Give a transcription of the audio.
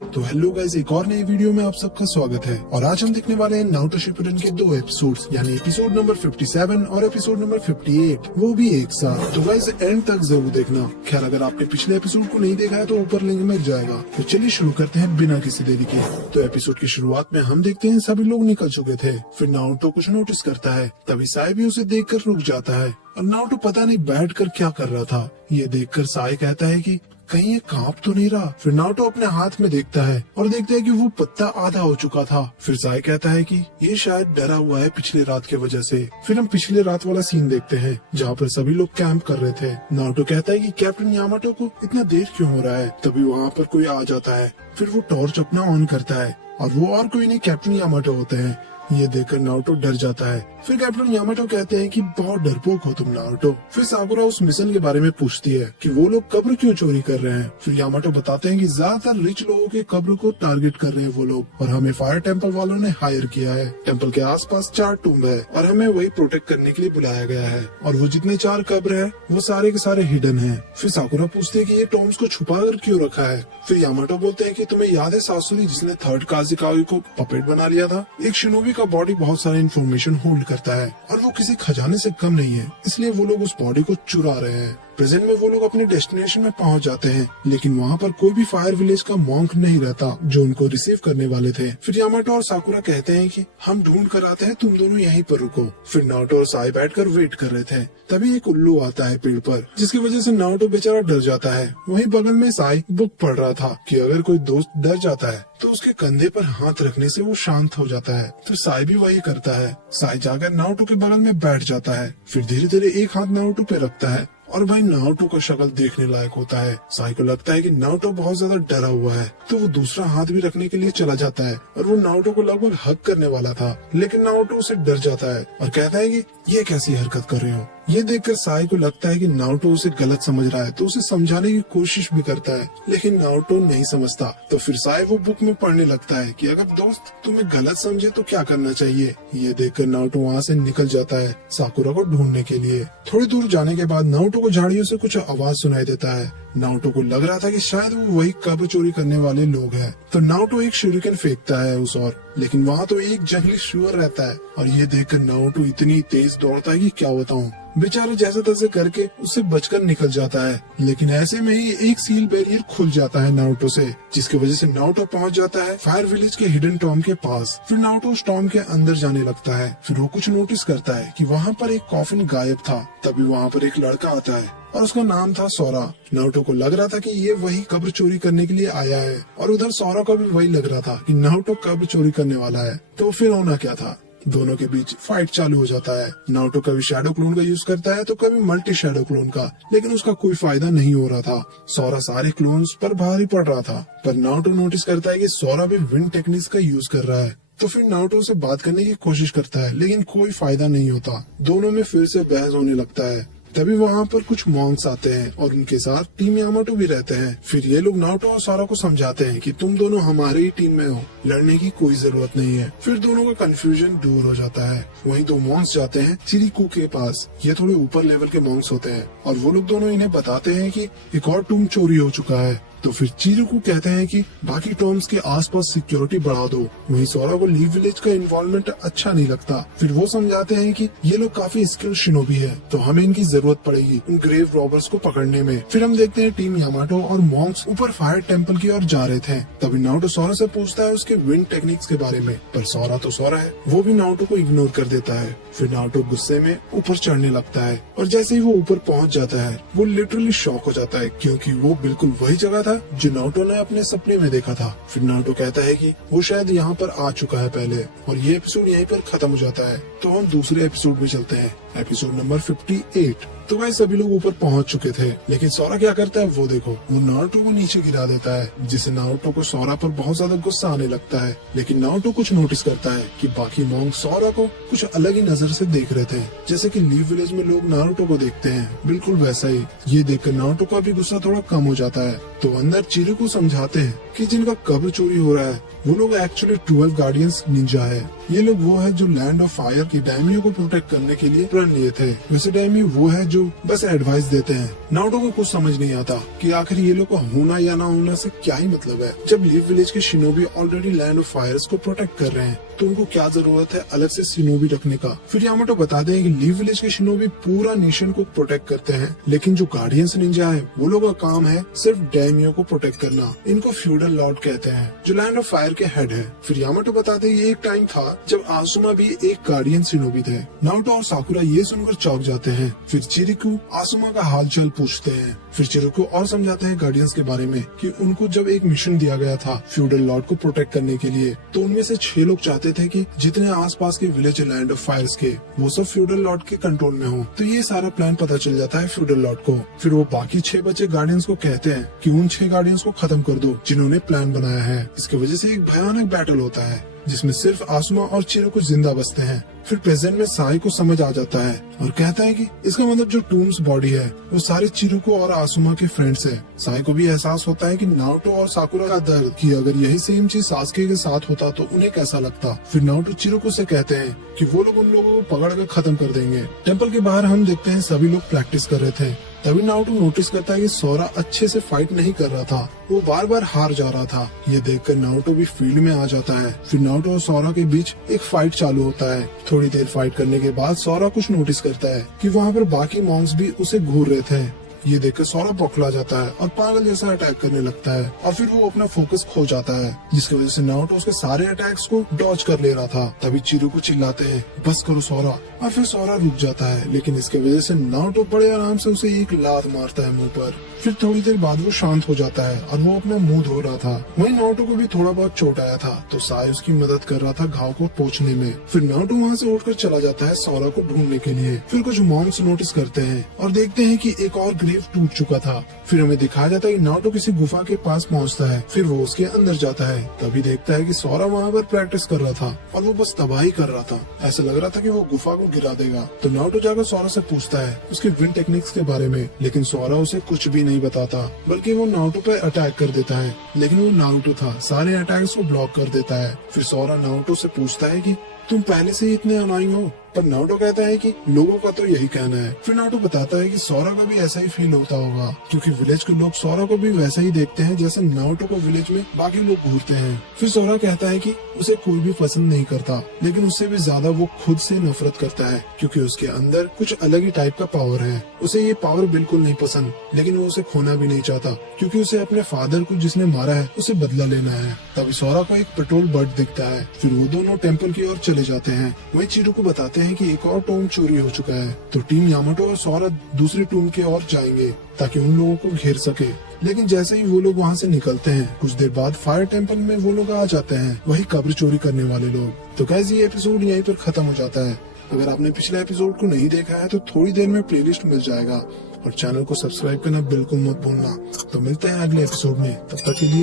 तो hello guys, एक और नई वीडियो में आप सबका स्वागत है। और आज हम देखने वाले हैं नारुतो शिपुडेन के दो एपिसोड्स, यानी एपिसोड नंबर 57 और एपिसोड नंबर 58, वो भी एक साथ। तो गाइस एंड तक जरूर देखना। खैर, अगर आपने पिछले एपिसोड को नहीं देखा है तो ऊपर लिंक मिल जाएगा। तो चलिए शुरू करते हैं बिना किसी देरी के। तो एपिसोड की शुरुआत में हम देखते हैं सभी लोग निकल चुके थे। फिर नारुतो कुछ नोटिस करता है, तभी साई भी उसे देख कर रुक जाता है। और नारुतो पता नहीं बैठ कर क्या कर रहा था। ये देख कर साई कहता है की कहीं ये कांप तो नहीं रहा। फिर नारुतो अपने हाथ में देखता है और देखता है कि वो पत्ता आधा हो चुका था। फिर साई कहता है कि ये शायद डरा हुआ है पिछली रात के वजह से। फिर हम पिछले रात वाला सीन देखते हैं जहाँ पर सभी लोग कैंप कर रहे थे। नारुतो कहता है कि कैप्टन यामाटो को इतना देर क्यों हो रहा है। तभी वहाँ पर कोई आ जाता है। फिर वो टॉर्च अपना ऑन करता है और वो और कोई नहीं कैप्टन यामाटो होते हैं। ये देखकर नारुतो डर जाता है। फिर कैप्टन यामाटो कहते हैं कि बहुत डरपोक हो तुम नारुतो। फिर साकुरा उस मिशन के बारे में पूछती है कि वो लोग कब्र क्यों चोरी कर रहे हैं। फिर यामाटो बताते हैं कि ज्यादातर रिच लोगों के कब्र को टारगेट कर रहे हैं वो लोग, और हमें फायर टेम्पल वालों ने हायर किया है। टेम्पल के आसपास 4 टूम्ब है और हमें वही प्रोटेक्ट करने के लिए बुलाया गया है। और वो जितने 4 कब्र है वो सारे के सारे हिडन है। फिर साकुरा पूछते है कि ये टॉम्स को छुपा कर क्यों रखा है। फिर यामाटो बोलते हैं कि तुम्हें याद है सासुरी जिसने थर्ड काजिकावा को पपेट बना लिया था। एक शिनोबी का बॉडी बहुत सारी इन्फॉर्मेशन होल्ड करता है और वो किसी खजाने से कम नहीं है, इसलिए वो लोग उस बॉडी को चुरा रहे हैं। प्रेजेंट में वो लोग अपने डेस्टिनेशन में पहुंच जाते हैं, लेकिन वहाँ पर कोई भी फायर विलेज का मॉन्क नहीं रहता जो उनको रिसीव करने वाले थे। फिर यामाटो और साकुरा कहते हैं कि हम ढूंढ कर आते हैं, तुम दोनों यहीं पर रुको। फिर नारुतो और साई बैठकर वेट कर रहे थे। तभी एक उल्लू आता है पेड़ पर, जिसकी वजह से नारुतो बेचारा डर जाता है। वहीं बगल में साई बुक पढ़ रहा था कि अगर कोई दोस्त डर जाता है तो उसके कंधे पर हाथ रखने से वो शांत हो जाता है। तो साई भी वही करता है। साई जाकर नारुतो के बगल में बैठ जाता है। फिर धीरे धीरे एक हाथ नारुतो पे रखता है और भाई नारुतो का शक्ल देखने लायक होता है। साई को लगता है कि नारुतो बहुत ज्यादा डरा हुआ है, तो वो दूसरा हाथ भी रखने के लिए चला जाता है और वो नारुतो को लगभग हग करने वाला था, लेकिन नारुतो उसे डर जाता है और कहता है कि ये कैसी हरकत कर रहे हो। ये देखकर साई को लगता है कि नारुतो उसे गलत समझ रहा है, तो उसे समझाने की कोशिश भी करता है, लेकिन नारुतो नहीं समझता। तो फिर साई वो बुक में पढ़ने लगता है कि अगर दोस्त तुम्हें गलत समझे तो क्या करना चाहिए। ये देखकर नारुतो वहाँ से निकल जाता है साकुरा को ढूंढने के लिए। थोड़ी दूर जाने के बाद नारुतो को झाड़ियों से कुछ आवाज सुनाई देता है। नारुतो को लग रहा था कि शायद वो वही कब्र चोरी करने वाले लोग हैं। तो नारुतो एक शूरिकेन फेंकता है उस ओर, लेकिन वहाँ तो एक जंगली शुअर रहता है और ये देखकर नारुतो इतनी तेज दौड़ता है कि क्या बताऊं। बेचारा जैसे तैसे करके उससे बचकर निकल जाता है, लेकिन ऐसे में ही एक सील बैरियर खुल जाता है नारुतो से, जिसकी वजह से नारुतो पहुंच जाता है फायर विलेज के हिडन टॉम के पास। फिर नारुतो उस टॉम के अंदर जाने लगता है। फिर वो कुछ नोटिस करता है कि वहाँ पर एक कॉफिन गायब था। तभी वहाँ पर एक लड़का आता है और उसका नाम था सोरा। नारुतो को लग रहा था कि ये वही कब्र चोरी करने के लिए आया है, और उधर सोरा को भी वही लग रहा था कि नारुतो कब्र चोरी करने वाला है। तो फिर होना क्या था, दोनों के बीच फाइट चालू हो जाता है। नारुतो कभी शैडो क्लोन का यूज करता है तो कभी मल्टी शैडो क्लोन का, लेकिन उसका कोई फायदा नहीं हो रहा था। सोरा सारे क्लोन्स पर भारी पड़ रहा था, पर नारुतो नोटिस करता है कि सोरा भी विंड टेक्निक्स का यूज कर रहा है। तो फिर नारुतो से बात करने की कोशिश करता है, लेकिन कोई फायदा नहीं होता। दोनों में फिर से बहस होने लगता है। तभी वहाँ पर कुछ मॉन्क्स आते हैं और उनके साथ टीम यामाटो भी रहते हैं। फिर ये लोग नारुतो और सोरा को समझाते हैं कि तुम दोनों हमारे ही टीम में हो, लड़ने की कोई जरूरत नहीं है। फिर दोनों का कंफ्यूजन दूर हो जाता है। वहीं 2 मॉन्क्स जाते हैं चिरिकू के पास। ये थोड़े ऊपर लेवल के मॉन्क्स होते हैं और वो लोग दोनों इन्हें बताते हैं कि एक और टूम चोरी हो चुका है। तो फिर चिरिकू कहते हैं कि बाकी टॉम्स के आसपास सिक्योरिटी बढ़ा दो। वहीं सोरा को लीव विलेज का इन्वॉल्वमेंट अच्छा नहीं लगता। फिर वो समझाते हैं कि ये लोग काफी स्किल शिनोबी है, तो हमें इनकी जरूरत पड़ेगी उन ग्रेव रॉबर्स को पकड़ने में। फिर हम देखते हैं टीम यामाटो और मॉन्क्स ऊपर फायर टेम्पल की ओर जा रहे थे। तभी नारुतो सोरा से पूछता है उसके विंड टेक्निक्स के बारे में, पर सोरा तो सोरा है, वो भी नारुतो को इग्नोर कर देता है। फिर नारुतो गुस्से में ऊपर चढ़ने लगता है और जैसे ही वो ऊपर पहुंच जाता है वो लिटरली शॉक हो जाता है, क्योंकि वो बिल्कुल वही जगह था जो नारुतो ने अपने सपने में देखा था। फिर नारुतो कहता है कि वो शायद यहाँ पर आ चुका है पहले, और ये एपिसोड यहीं पर खत्म हो जाता है। तो हम दूसरे एपिसोड में चलते हैं, एपिसोड नंबर 58। तो भाई सभी लोग ऊपर पहुंच चुके थे, लेकिन सोरा क्या करता है वो देखो, वो नारुतो को नीचे गिरा देता है, जिससे नारुतो को सोरा पर बहुत ज्यादा गुस्सा आने लगता है। लेकिन नारुतो कुछ नोटिस करता है कि बाकी मॉन्क सोरा को कुछ अलग ही नजर से देख रहे थे, जैसे कि लीव विलेज में लोग नारुतो को देखते हैं, बिल्कुल वैसा ही। ये देखकर नारुतो का भी गुस्सा थोड़ा कम हो जाता है। तो अंदर चिरिकू समझाते हैं कि जिनका कब्र चोरी हो रहा है वो लोग एक्चुअली 12 गार्डियंस निंजा है। ये लोग वो है जो लैंड ऑफ फायर की डायमियो को प्रोटेक्ट करने के लिए प्रण लिए थे। वैसे डायमियो वो है जो बस एडवाइस देते हैं। नारुतो को कुछ समझ नहीं आता कि आखिर ये लोग का होना या ना होना से क्या ही मतलब है। जब लीफ विलेज के shinobi already land of fires को प्रोटेक्ट कर रहे हैं तो उनको क्या जरूरत है अलग से शिनोबी रखने का। फिर यामाटो बताते हैं कि लीफ विलेज के शिनोबी पूरा नेशन को प्रोटेक्ट करते हैं, लेकिन जो गार्डियंस निंजा है वो लोगों का काम है सिर्फ डायमियो को प्रोटेक्ट करना। इनको फ्यूडल लॉर्ड कहते हैं जो लैंड ऑफ फायर के हेड है। फिर यामाटो बताते हैं ये एक टाइम था जब आसुमा भी एक गार्डियन शिनोबी थे। नारुतो और साकुरा ये सुनकर चौंक जाते हैं। फिर चिरिकू आसुमा का हालचाल पूछते हैं। फिर चिरिकू और समझाते हैं गार्डियंस के बारे में कि उनको जब एक मिशन दिया गया था फ्यूडल लॉर्ड को प्रोटेक्ट करने के लिए, तो उनमें से 6 लोग चाहते थे कि जितने आसपास के विलेज लैंड ऑफ फायर्स के वो सब फ्यूडल लॉर्ड के कंट्रोल में हो। तो ये सारा प्लान पता चल जाता है फ्यूडल लॉर्ड को। फिर वो बाकी 6 बचे गार्डियंस को कहते हैं कि उन 6 गार्डियंस को खत्म कर दो जिन्होंने प्लान बनाया है। इसकी वजह से एक भयानक बैटल होता है जिसमें सिर्फ आसुमा और चिरिकू जिंदा बचते हैं। फिर प्रेजेंट में साई को समझ आ जाता है और कहता है कि इसका मतलब जो टूम्स बॉडी है वो सारे चिरिकू और आसुमा के फ्रेंड्स है। साई को भी एहसास होता है कि नारुतो और साकुरा का दर्द कि अगर यही सेम चीज सासुके के साथ होता तो उन्हें कैसा लगता। फिर नारुतो चिरिकू से कहते हैं कि वो लोग उन लोगों को पकड़ कर खत्म कर देंगे। टेम्पल के बाहर हम देखते हैं सभी लोग प्रैक्टिस कर रहे थे। तभी नारुतो नोटिस करता है कि सोरा अच्छे से फाइट नहीं कर रहा था, वो बार बार हार जा रहा था। ये देखकर नारुतो भी फील्ड में आ जाता है। फिर नारुतो और सोरा के बीच एक फाइट चालू होता है। थोड़ी देर फाइट करने के बाद सोरा कुछ नोटिस करता है कि वहाँ पर बाकी मॉन्क्स भी उसे घूर रहे थे। ये देखकर सोरा बौखला जाता है और पागल जैसा अटैक करने लगता है और फिर वो अपना फोकस खो जाता है, जिसकी वजह से नारुतो उसके सारे अटैक्स को डॉज कर ले रहा था। तभी चिरिकू चिल्लाते हैं बस करो सोरा, और फिर सोरा रुक जाता है। लेकिन इसके वजह से नारुतो बड़े आराम से उसे एक लात मारता है मुंह पर। फिर थोड़ी देर बाद वो शांत हो जाता है और वो अपना मुंह धो रहा था। वहीं नारुतो को भी थोड़ा बहुत चोट आया था तो साई उसकी मदद कर रहा था घाव को पोंछने में। फिर नारुतो वहाँ से उठकर चला जाता है सोरा को ढूंढने के लिए। फिर कुछ मॉन्क्स नोटिस करते हैं और देखते हैं कि एक और ग्रेव टूट चुका था। फिर हमें दिखाया जाता है कि नारुतो किसी गुफा के पास पहुँचता है। फिर वो उसके अंदर जाता है। तभी देखता है कि सोरा वहाँ पर प्रैक्टिस कर रहा था और वो बस तबाही कर रहा था। ऐसा लग रहा था कि वो गुफा को गिरा देगा। तो नारुतो जाकर सोरा से पूछता है उसके विंड टेक्निक्स के बारे में, लेकिन सोरा उसे कुछ भी नहीं बताता, बल्कि वो नारुतो पे अटैक कर देता है। लेकिन वो नारुतो था, सारे अटैक्स को ब्लॉक कर देता है। फिर सोरा नारुतो से पूछता है कि तुम पहले से ही इतने अनोइंग हो, पर नारुतो कहता है कि लोगों का तो यही कहना है। फिर नारुतो बताता है कि सोरा का भी ऐसा ही फील होता होगा, क्योंकि विलेज के लोग सोरा को भी वैसा ही देखते हैं जैसे नारुतो को विलेज में बाकी लोग घूरते हैं। फिर सोरा कहता है कि उसे कोई भी पसंद नहीं करता, लेकिन उससे भी ज्यादा वो खुद से नफरत करता है, क्योंकि उसके अंदर कुछ अलग ही टाइप का पावर है। उसे ये पावर बिल्कुल नहीं पसंद, लेकिन वो उसे खोना भी नहीं चाहता, क्योंकि उसे अपने फादर को जिसने मारा है उसे बदला लेना है। तभी सोरा को एक पेट्रोल बर्ड दिखता है। फिर वो दोनों टेम्पल की ओर चले जाते हैं। वहीं चिरिकू बताते हैं कि एक और टोम चोरी हो चुका है, तो टीम यामाटो और सोरा दूसरी टूम की ओर जाएंगे ताकि उन लोगों को घेर सके। लेकिन जैसे ही वो लोग वहाँ से निकलते हैं, कुछ देर बाद फायर टेम्पल में वो लोग आ जाते हैं, वही कब्र चोरी करने वाले लोग। तो कैसे ये एपिसोड यहीं पर खत्म हो जाता है। अगर आपने पिछले एपिसोड को नहीं देखा है तो थोड़ी देर में प्लेलिस्ट मिल जाएगा, और चैनल को सब्सक्राइब करना बिल्कुल मत भूलना। तो मिलते हैं अगले एपिसोड में, तब तक के लिए